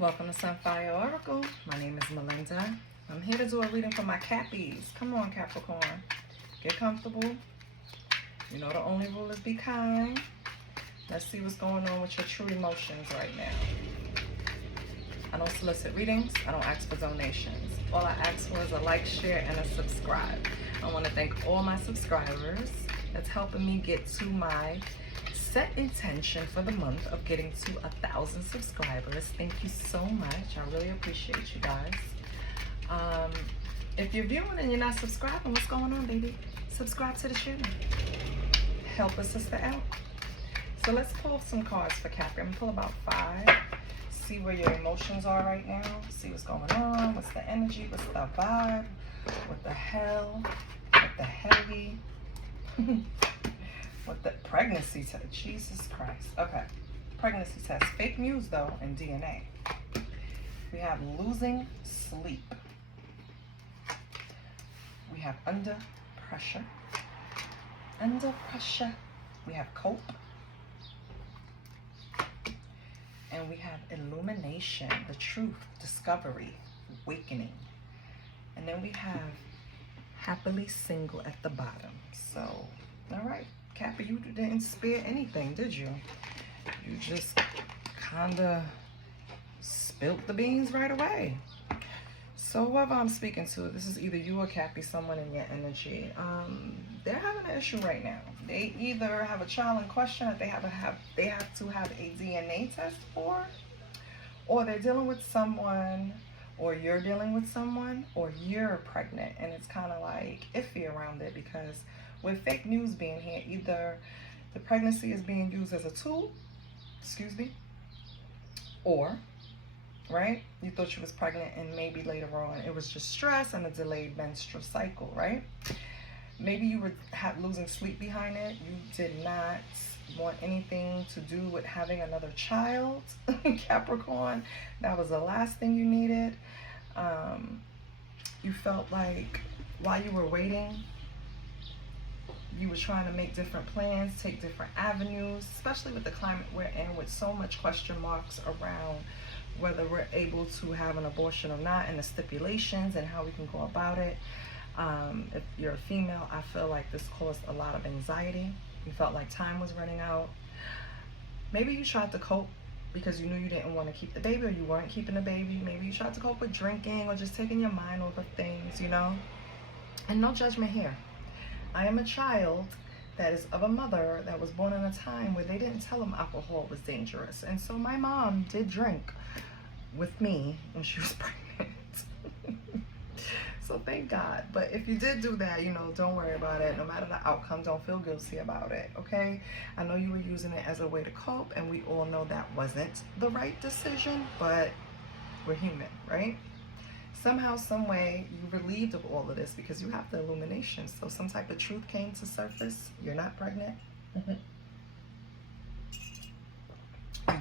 Welcome to Sunfire Oracle. My name is Melinda. I'm here to do a reading for my Cappies. Come on, Capricorn. Get comfortable. You know the only rule is be kind. Let's see what's going on with your true emotions right now. I don't solicit readings. I don't ask for donations. All I ask for is a like, share, and a subscribe. I want to thank all my subscribers that's helping me get to my set intention for the month of getting to 1,000 subscribers. Thank you so much. I really appreciate you guys. If you're viewing and you're not subscribing, what's going on, baby? Subscribe to the channel. Help a sister out. So let's pull some cards for Capri. I'm gonna pull about 5. See where your emotions are right now. See what's going on. What's the energy? What's the vibe? What the hell? What the heavy? What the pregnancy test? Jesus Christ. Okay. Pregnancy test. Fake news though, and DNA. We have losing sleep. We have under pressure. Under pressure. We have cope. And we have illumination, the truth, discovery, awakening. And then we have happily single at the bottom. So, all right. Cappy, you didn't spare anything, did you? You just kind of spilt the beans right away. So whoever I'm speaking to, this is either you or Cappy, someone in your energy. They're having an issue right now. They either have a child in question that they have to have a DNA test for, or they're dealing with someone, or you're dealing with someone, or you're pregnant, and it's kind of like iffy around it because with fake news being here, either the pregnancy is being used as a tool, or, right, you thought you was pregnant and maybe later on it was just stress and a delayed menstrual cycle, right? Maybe you were losing sleep behind it. You did not want anything to do with having another child, Capricorn. That was the last thing you needed. You felt like while you were waiting, you were trying to make different plans, take different avenues, especially with the climate we're in with so much question marks around whether we're able to have an abortion or not and the stipulations and how we can go about it. If you're a female, I feel like this caused a lot of anxiety. You felt like time was running out. Maybe you tried to cope because you knew you didn't want to keep the baby or you weren't keeping the baby. Maybe you tried to cope with drinking or just taking your mind off of things, you know? And no judgment here. I am a child that is of a mother that was born in a time where they didn't tell them alcohol was dangerous. And so my mom did drink with me when she was pregnant. So thank God. But if you did do that, you know, don't worry about it. No matter the outcome, don't feel guilty about it, okay? I know you were using it as a way to cope, and we all know that wasn't the right decision, but we're human, right? Somehow, some way, you relieved of all of this because you have the illumination. So some type of truth came to surface. You're not pregnant. You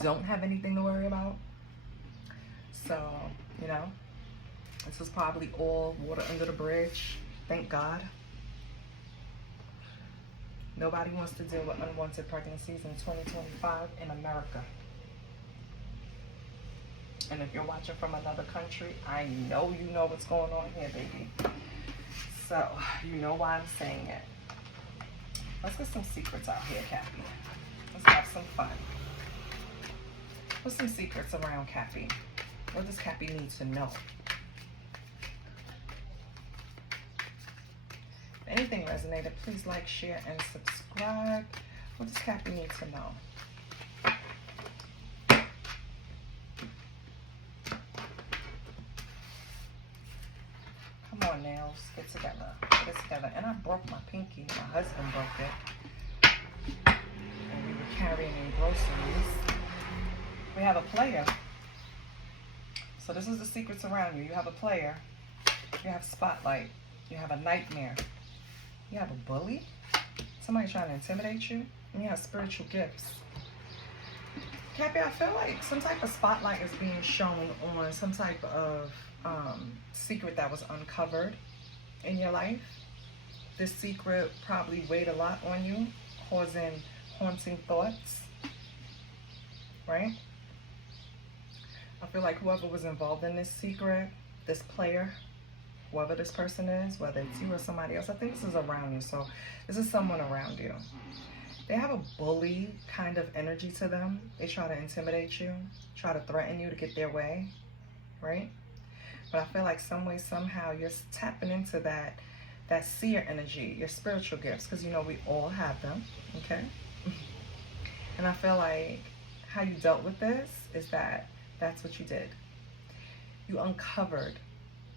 don't have anything to worry about. So, you know, this was probably all water under the bridge. Thank God. Nobody wants to deal with unwanted pregnancies in 2025 in America. And if you're watching from another country, I know you know what's going on here, baby. So, you know why I'm saying it. Let's get some secrets out here, Cappy. Let's have some fun. What's some secrets around Cappy? What does Cappy need to know? If anything resonated, please like, share, and subscribe. What does Cappy need to know? Come on, nails. Get together. Get it together. And I broke my pinky. My husband broke it. And we were carrying in groceries. We have a player. So this is the secrets around you. You have a player. You have spotlight. You have a nightmare. You have a bully. Somebody trying to intimidate you. And you have spiritual gifts. Cappy, I feel like some type of spotlight is being shown on some type of secret that was uncovered in your life. This secret probably weighed a lot on you, causing haunting thoughts, right? I feel like whoever was involved in this secret, this player, whoever this person is, whether it's you or somebody else, I think this is around you. So this is someone around you. They have a bully kind of energy to them. They try to intimidate you, try to threaten you to get their way, right? But I feel like some way, somehow, you're tapping into that seer energy, your spiritual gifts, because you know we all have them, okay? And I feel like how you dealt with this is that's what you did. You uncovered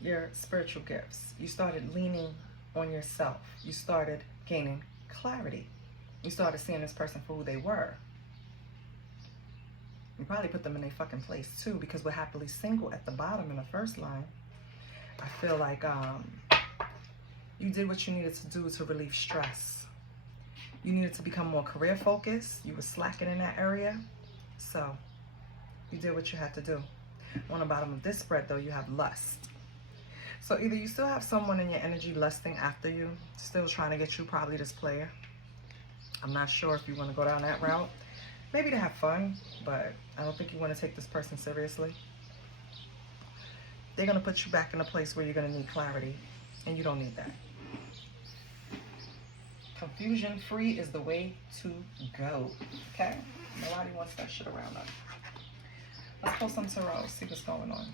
your spiritual gifts. You started leaning on yourself. You started gaining clarity. You started seeing this person for who they were. You probably put them in a fucking place too, because we're happily single at the bottom in the first line. I feel like you did what you needed to do to relieve stress. You needed to become more career focused. You were slacking in that area. So you did what you had to do. On the bottom of this spread though, you have lust. So either you still have someone in your energy lusting after you, still trying to get you, probably this player. I'm not sure if you want to go down that route. Maybe to have fun, but I don't think you want to take this person seriously. They're going to put you back in a place where you're going to need clarity, and you don't need that. Confusion free is the way to go, okay? Nobody wants that shit around us. Let's pull some tarot, see what's going on.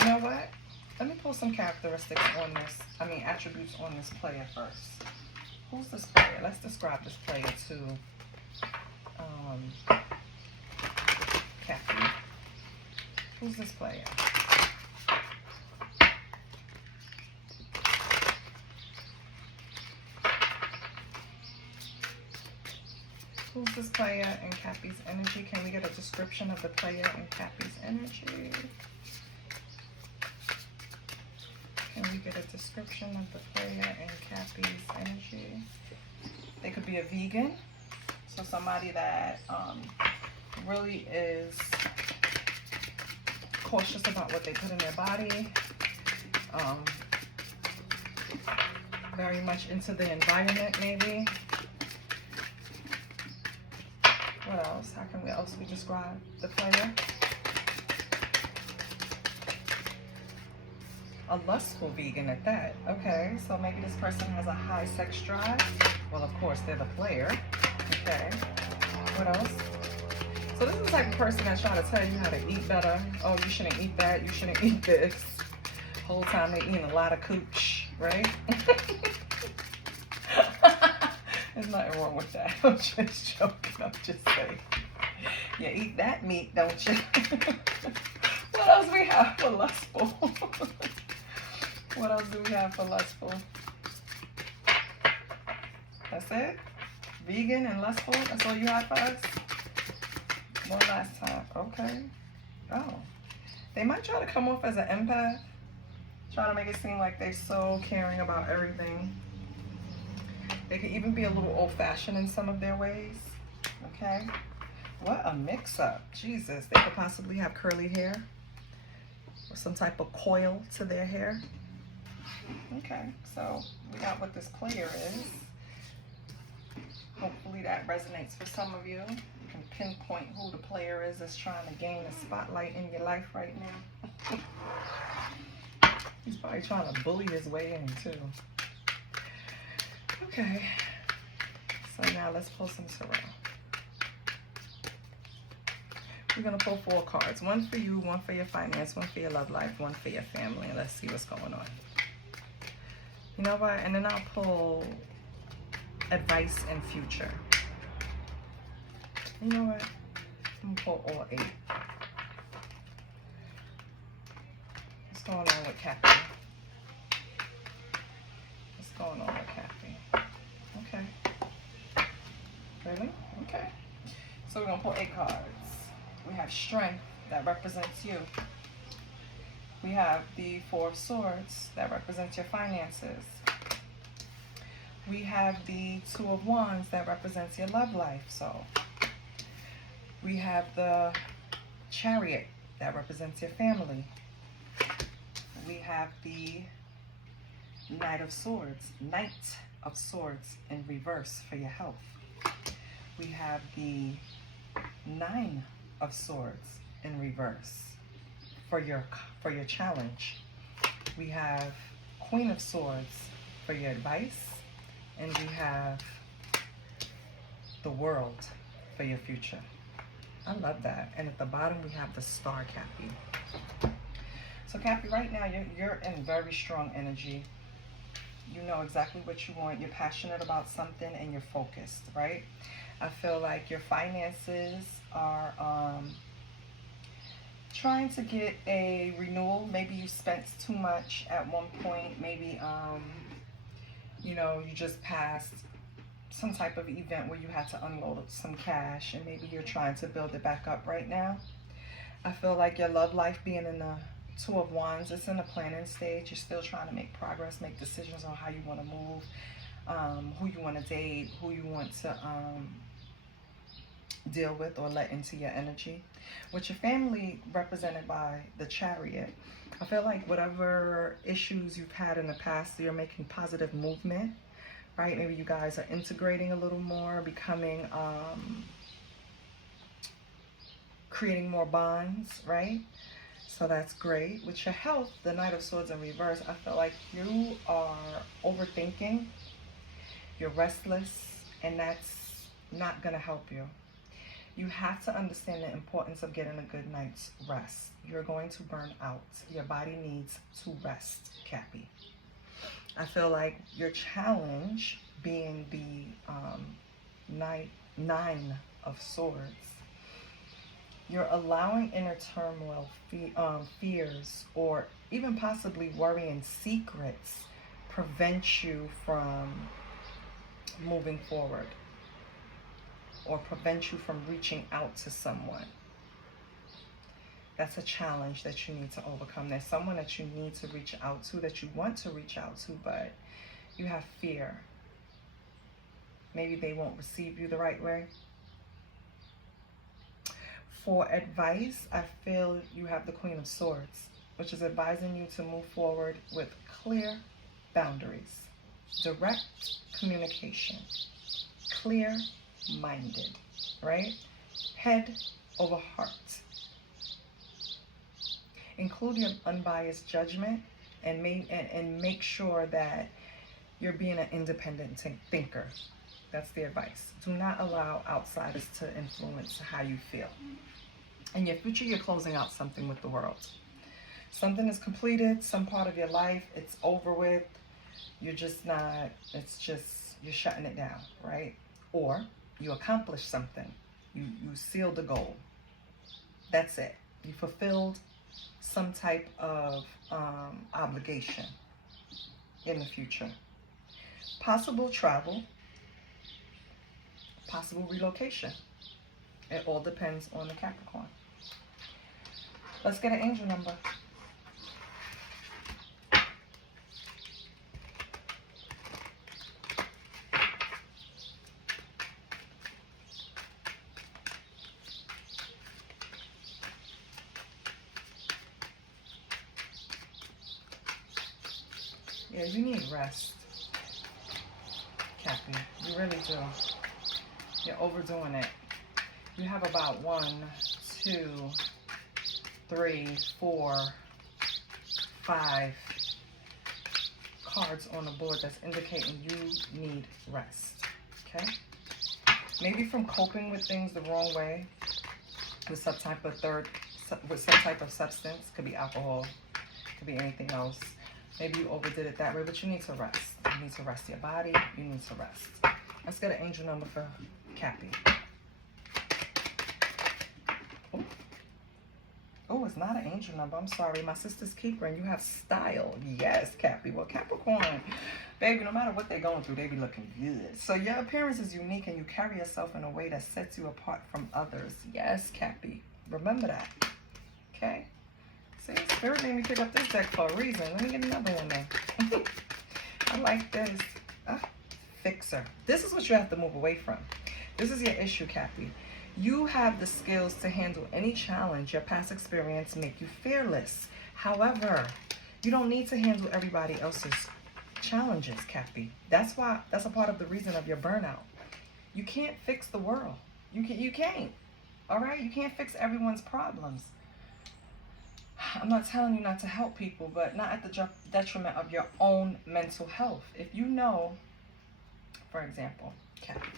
You know what? Let me pull some characteristics on this, attributes on this player first. Who's this player? Let's describe this player to Kathy. Who's this player? Who's this player in Cappy's energy? Can we get a description of the player in Cappy's energy? Can we get a description of the player in Cappy's energy? They could be a vegan, so somebody that really is cautious about what they put in their body, very much into the environment maybe. What else? How can we else we describe the player? A lustful vegan at that. Okay, so maybe this person has a high sex drive. Well, of course, they're the player. Okay, what else? So this is the type of person that's trying to tell you how to eat better. Oh, you shouldn't eat that. You shouldn't eat this. Whole time they're eating a lot of cooch, right? There's nothing wrong with that. I'm just joking. I'm just saying. You eat that meat, don't you? What else we have for lustful? What else do we have for lustful? That's it? Vegan and lustful? That's all you have for us? One last time. Okay. Oh. They might try to come off as an empath. Try to make it seem like they're so caring about everything. They could even be a little old-fashioned in some of their ways. Okay? What a mix-up. Jesus. They could possibly have curly hair. Or some type of coil to their hair. Okay, so we got what this player is. Hopefully that resonates for some of you. You can pinpoint who the player is that's trying to gain a spotlight in your life right now. He's probably trying to bully his way in too. Okay, so now let's pull some tarot. We're going to pull 4 cards. One for you, one for your finance, one for your love life, one for your family. And let's see what's going on. You know what? And then I'll pull advice and future. You know what? I'm going to pull all 8. What's going on with Kathy? What's going on with Kathy? Okay. Really? Okay. So we're going to pull 8 cards. We have strength that represents you. We have the 4 of swords that represents your finances. We have the 2 of wands that represents your love life. So we have the chariot that represents your family. We have the Knight of Swords in reverse for your health. We have the Nine of Swords in reverse for your challenge. We have Queen of Swords for your advice, and we have the World for your future. I love that. And at the bottom we have the Star, Cappy. So Cappy, right now you're in very strong energy. You know exactly what you want. You're passionate about something and you're focused, right? I feel like your finances are trying to get a renewal. Maybe you spent too much at one point. Maybe you know, you just passed some type of event where you had to unload some cash, and maybe you're trying to build it back up right now. I feel like your love life being in the Two of Wands, it's in the planning stage. You're still trying to make progress, make decisions on how you want to move, who you want to date, who you want to deal with or let into your energy. With your family represented by the Chariot, I feel like whatever issues you've had in the past, you're making positive movement, right? Maybe you guys are integrating a little more, becoming, creating more bonds, right? So that's great. With your health, the Knight of Swords in reverse, I feel like you are overthinking, you're restless, and that's not going to help you. You have to understand the importance of getting a good night's rest. You're going to burn out. Your body needs to rest, Cappy. I feel like your challenge being the Nine of Swords, you're allowing inner turmoil, fears, or even possibly worrying secrets prevent you from moving forward, or prevent you from reaching out to someone. That's a challenge that you need to overcome. There's someone that you need to reach out to, that you want to reach out to, but you have fear. Maybe they won't receive you the right way. For advice, I feel you have the Queen of Swords, which is advising you to move forward with clear boundaries, direct communication, clear-minded, right? Head over heart. Include your unbiased judgment and make sure that you're being an independent thinker. That's the advice. Do not allow outsiders to influence how you feel. In your future, you're closing out something with the World. Something is completed, some part of your life, it's over with. You're just not, you're shutting it down, right? Or you accomplished something. You sealed the goal. That's it. You fulfilled some type of obligation in the future. Possible travel, possible relocation. It all depends on the Capricorn. Let's get an angel number. Yeah, you need rest, Cappy. You really do. You're overdoing it. You have about 1, 2, 3, 4, 5 cards on the board that's indicating you need rest, okay? Maybe from coping with things the wrong way, with some type of substance. Could be alcohol, could be anything else. Maybe you overdid it that way, but you need to rest. You need to rest your body. You need to rest. Let's get an angel number for Cappy. Oh, it's not an angel number. I'm sorry. My sister's keeper, and you have style. Yes, Cappy. Well, Capricorn, baby, no matter what they're going through, they be looking good. So your appearance is unique, and you carry yourself in a way that sets you apart from others. Yes, Cappy. Remember that. Okay? See, Spirit made me pick up this deck for a reason. Let me get another one then. I like this. Fixer. This is what you have to move away from. This is your issue, Cappy. You have the skills to handle any challenge. Your past experience make you fearless. However, you don't need to handle everybody else's challenges, Cappy. That's a part of the reason of your burnout. You can't fix the world. You can't. All right? You can't fix everyone's problems. I'm not telling you not to help people, but not at the detriment of your own mental health. If you know, for example, Cappy,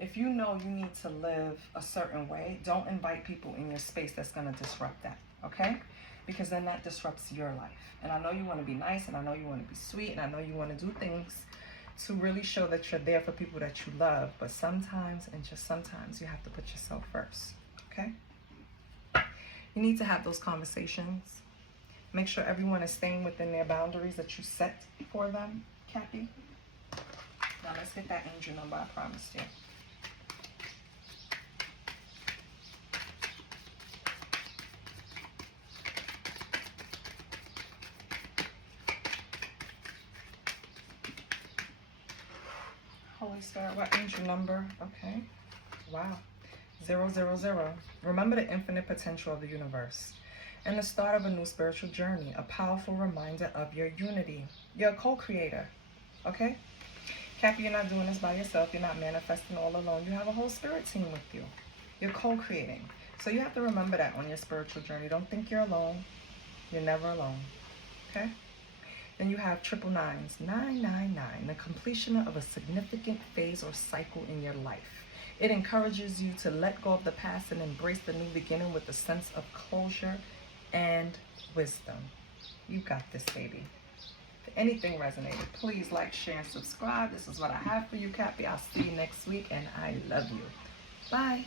if you know you need to live a certain way, don't invite people in your space that's going to disrupt that, okay? Because then that disrupts your life. And I know you want to be nice, and I know you want to be sweet, and I know you want to do things to really show that you're there for people that you love. But sometimes, and just sometimes, you have to put yourself first, okay? You need to have those conversations. Make sure everyone is staying within their boundaries that you set for them, Cappy. Now let's hit that angel number I promised you. Holy Spirit, what angel number? Okay. Wow. 000. Remember the infinite potential of the universe and the start of a new spiritual journey, a powerful reminder of your unity. You're a co-creator, okay? Cappy, you're not doing this by yourself. You're not manifesting all alone. You have a whole spirit team with you. You're co-creating. So you have to remember that on your spiritual journey. Don't think you're alone. You're never alone, okay? Then you have 999s, 999, the completion of a significant phase or cycle in your life. It encourages you to let go of the past and embrace the new beginning with a sense of closure and wisdom. You got this, baby. If anything resonated, please like, share, and subscribe. This is what I have for you, Cappy. I'll see you next week, and I love you. Bye.